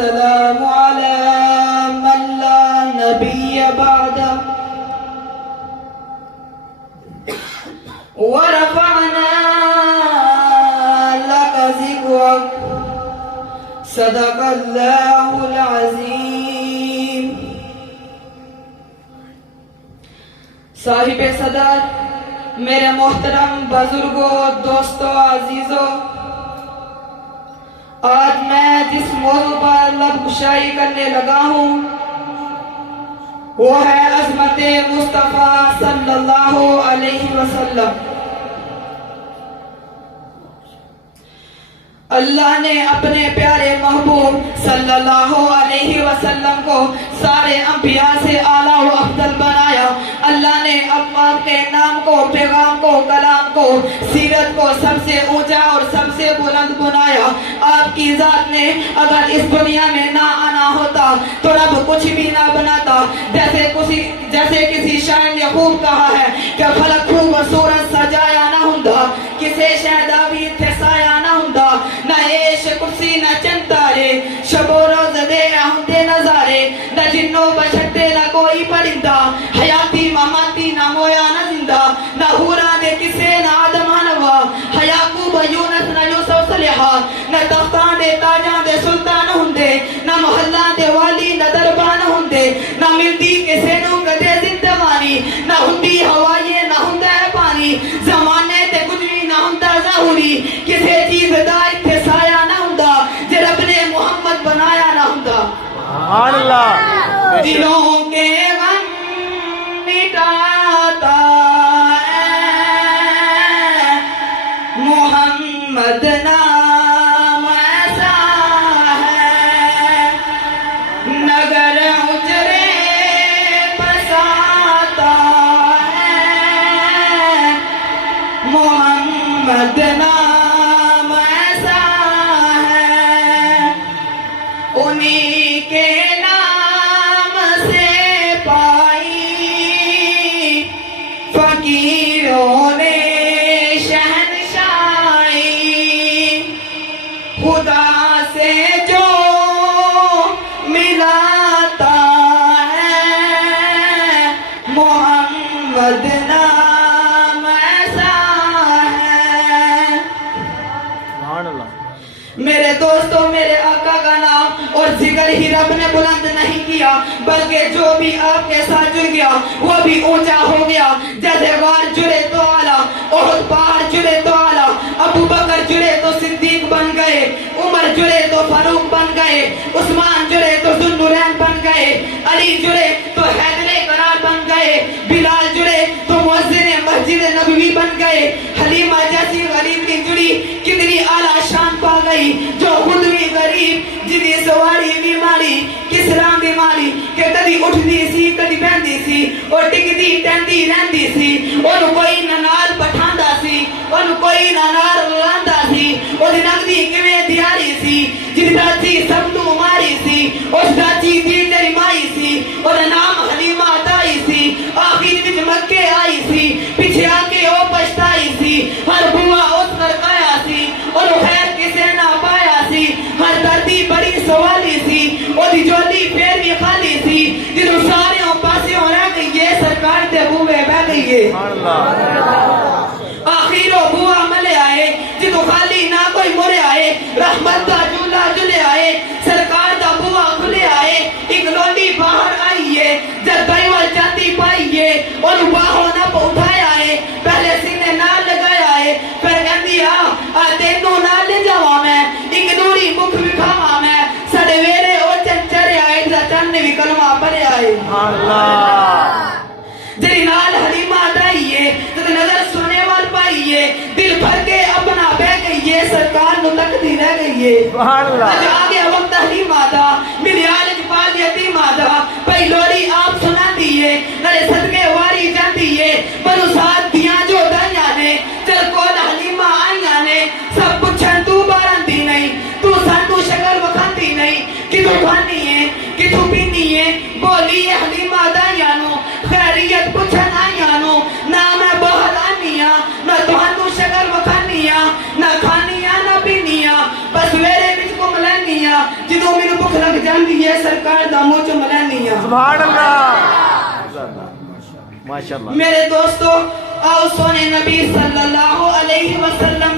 والسلام على من لا نبي بعده ورفعنا لك ذكرك صدق اللہ العظیم. صاحب صدر، میرے محترم بزرگوں، دوستوں، عزیزوں، آج میں جس موضوع پر لب کشائی کرنے لگا ہوں وہ ہے عظمت مصطفیٰ صلی اللہ علیہ وسلم. اللہ نے اپنے پیارے محبوب صلی اللہ علیہ وسلم کو سارے انبیاء سے اعلیٰ و افضل بنایا. اللہ نے آپ کے نام کو، پیغام کو، کلام کو، سیرت کو سب سے اونچا اور سب سے بلند بنایا. آپ کی ذات نے اگر اس دنیا میں نہ آنا ہوتا تو رب کچھ بھی نہ بناتا. جیسے کسی شاعر نے خوب کہا ہے کہ فلک خوب سورج سجایا نہ ہوندا، کسے شہدا بھی تھے سایا نہ ہوندا، نہ عیش کرسی نہ چند تارے، شب و روز دے ہوندے نظارے، نہ جنوں بشرتے نہ کوئی پرندہ، حیاتی مماتی نہ مویا نہ زندہ، نہ حورا دے کسے نہ آدم حنوا، یعقوب یونس نہ یوسف صلیحہ، نہ تختان دے تاجاں دے سلطان ہوندے، نہ محلہ دے والی نہ دربان ہوندے، نہ ملتی کسے نو کدے زندگانی، نہ ہوندی ہوائے نہ ہوندا پانی، زمانے تے کچھ بھی نہ ہوندا ظاہری، کسے چیز دا اتھے سایہ نہ ہوندا، جے رب نے محمد بنایا نہ ہوندا. سبحان اللہ. دلوں کے غم مٹاتا ہے محمد نام ایسا ہے، نگر اجرے بساتا ہے محمد نام ایسا ہے، انہی کے نام سے پائی فقیروں نے شہنشائی، خدا سے جو ملاتا ہے محمد نام ایسا ہے. سبحان اللہ. میرے دوستوں، میرے آقا کا نام اور ذکر ہی رب نے بلند نہیں کیا بلکہ جو بھی آپ کے ساتھ جڑ گیا وہ بھی اونچا ہو گیا. جیسے غار جڑے تو اعلیٰ، احد پہاڑ جڑے تو اعلیٰ، ابو بکر جڑے تو صدیق بن گئے، عمر جڑے تو فاروق بن گئے، عثمان جڑے تو ذوالنورین بن گئے، علی جڑے تو حیدر قرار بن گئے، بلال جڑے تو مؤذن مسجد نبوی بن گئے. حلیمہ جیسی غریب کی جڑی کتنی اعلیٰ شان پا گئی، جو خود بھی غریب جدی سواری بیماری کسرا بیماری کہ کدی اٹھدی سی کدی بہندی سی اور ٹکدی ٹہندی رہندی سی، اور کوئی نہ نال پٹھاندا سی، اور کوئی نہ نال رلاندا سی، اور نگدی کیویں دیاری سی، جدی داچی سب تو ماری سی، اس داچی دی تیری مائی سی، اور نام حلیمہ دائی سی، آخر وچ مکے آئی سی، پیچھے آ کے او پچھتائی سی، ہر بوا اس کرکایا سی، اور خیر کسے نہ پایا سی، ہر دردی بڑی سوالی سی، اور دی جولی پھر بھی خالی سی، جدو سارے پاسیوں رہ گئی ہے سرکار تے بوے بہ گئی ہے. سبحان اللہ. آخر وہ بوا ملے آئے جدو خالی نہ کوئی مرے آئے، رحمت دا جھولا جھلے آئے، سرکار دا بوا کھلے آئے، ایک لولی باہر آئیے جب بائیوال جاتی پائیے، اور باہوں نہ اٹھایا ہے، پہلے سینے نہ لگایا ہے، پھر کہندی تینوں نہ لے جاواں میں، ایک دوری مکھ بکھاواں میں، سڑے ویرے او چنچرے آئے جا چن بھی کلمہ پڑے آئے. سبحان اللہ. جری نال حلیمہ دائیے تو نظر سنے وال پائیے، دل بھر کے اپنا بہ گئیے، سرکار نو تکتی رہ گئیے. سبحان اللہ. آج آگے وقت حلیمہ دا میری آلج پال یتیمہ دا پہی لوری آپ سنا دیئے، نرے صدقے واری جان دیئے، بنو ساتھ دیاں جو دائیاں نے چل کول حلیمہ آئیاں نے، سب پچھن تو بارن دی نہیں، تو سانو شکل وکھان دی نہیں، کہ تو کھانی ہے کہ تو پینی ہے، بولی حلیمہ دائیاں نو خیریت پچھن آئیاں نو، نہ میں بہت آنیاں نہ توہانو شکل وکھانیاں، نہ کھانیاں نہ پینیاں، بس ویرے بچ کو ملنگیاں ਆ ਜਦੋਂ ਮੈਨੂੰ ਭੁੱਖ ਲੱਗ ਜਾਂਦੀ ਹੈ ਸਰਕਾਰ ਦਾ ਮੂੰਹ ਚੁੰਮ ਲੈਂਦੀ ਆ سبحان اللہ ماشاء اللہ میرے دوستو آؤ سونے نبی صلی اللہ علیہ وسلم